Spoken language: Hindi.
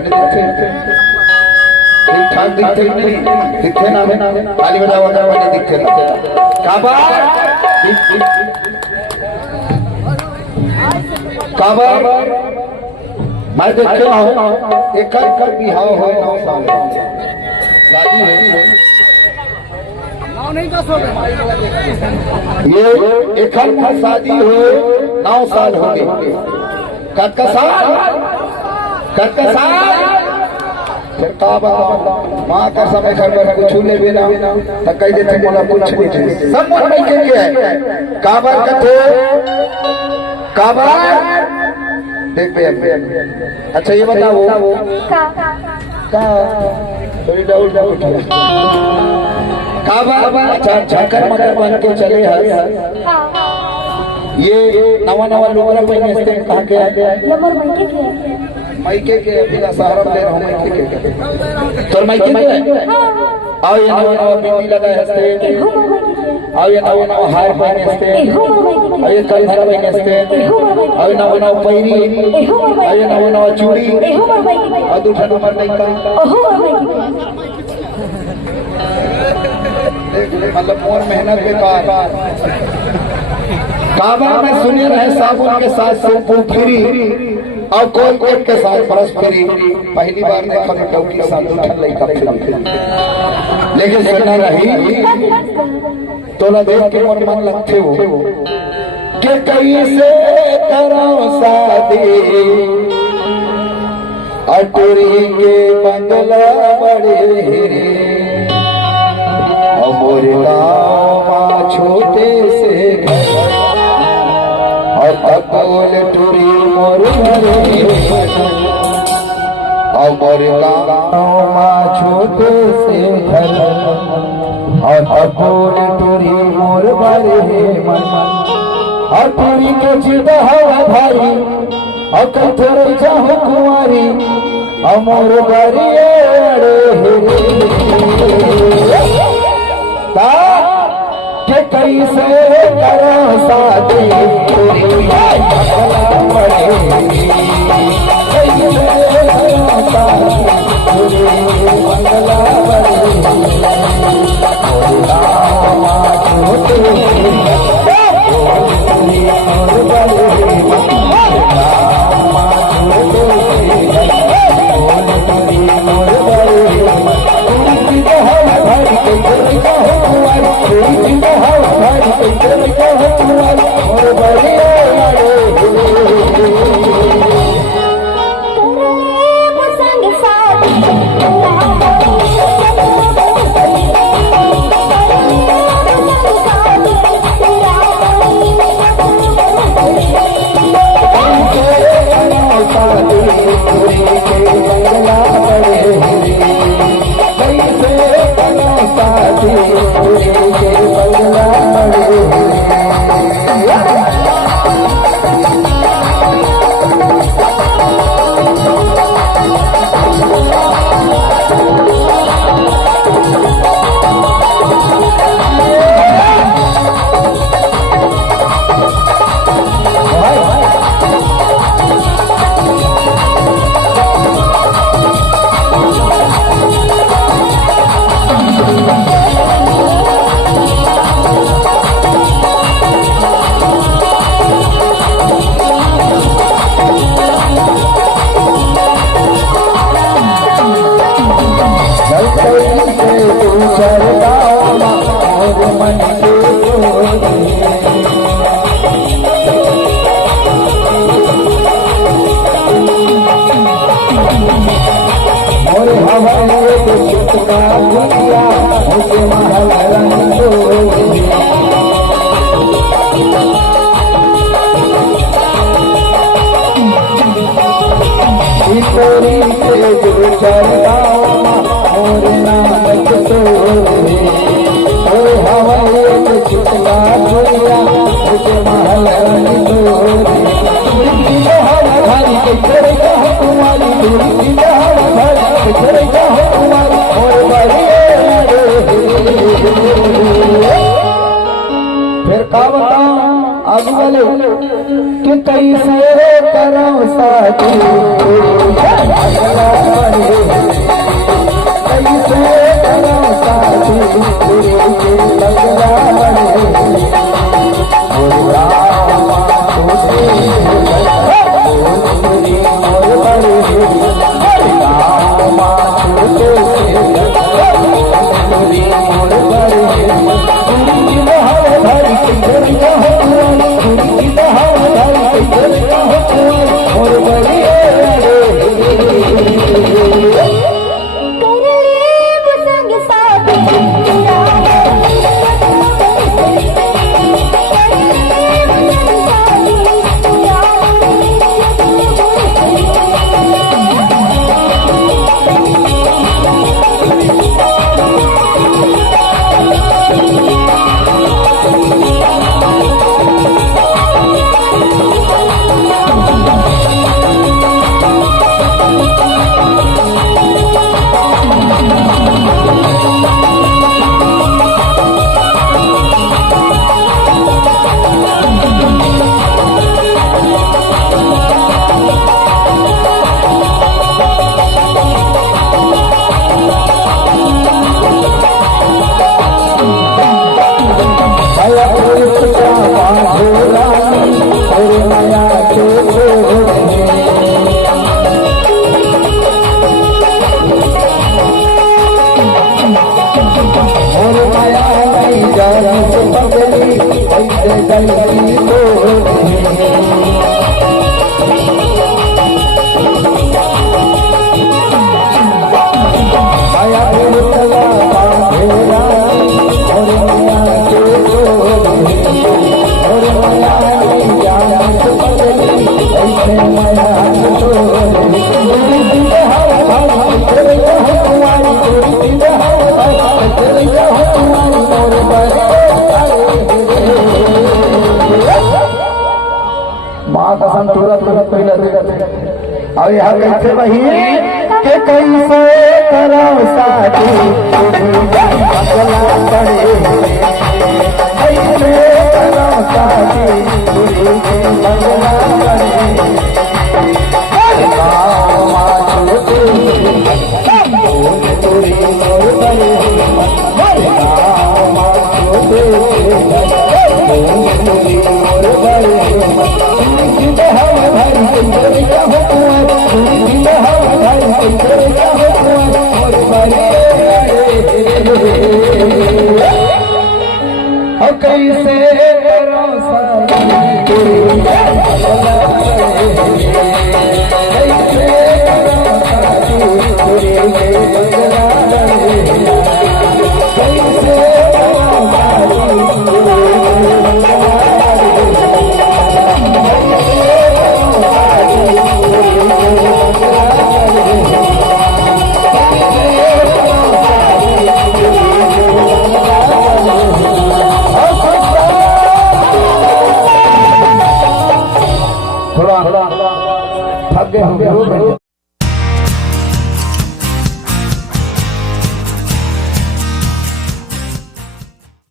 बने दिखे ठीक ठाक दिखते नहीं दिखते ना ताली बजाओ अगर बने दिखते काबा काबा मैं देखते हूँ एक बिहाव हो 9 साल शादी है ये एक शादी हो 9 साल हो गए फिर काबा माँ का समय खबर कुछ ले बिना तो कह देते मोला कुछ नहीं सब मन में के है काबा कथे काबा देख बे अच्छा ये बताओ का थोड़ी डाउट काबा अच्छा झाकर मकर बन के चले हैं ये नवा लोग पहले से कहा के माइके के बिना सहारा दे रहा हूं माइके के तोर माइके के आओ ये नवा बिंदी लगा हंसते आओ ये नवा हार पहने हंसते आओ ये कलधर पहने हंसते आओ ये नवा पैरी आओ ये नवा चूड़ी और दूसरा नंबर नहीं का मतलब मोर मेहनत बेकार काबा में सुने रहे साबुन के साथ शैम्पू फ्री और कोलगेट के साथ ब्रश फ्री पहली बार देखा टोकी साथ उठल लई का फिल्म लेकिन सुना रही तोला देख के मन लगते हो कि कैसे करो शादी अटूरी के बंगला बड़े मोर गाँव छोटे से और अकोल टूरी मोर मोर गाँव छोटे से घर और अकोल टूरी मोर बड़े मन और टूरी के जीव हवा भारी और कथोर जाओ कुंवारी और मोर बड़े के कैसे करो शादी फिर का बताओ आगे वाले कि कैसे करो शादी और यहाँ कैसे वही के कैसे करो साथी अगला पड़े कैसे करो साथी अगला पड़े कैसे करो थोड़ा थक गए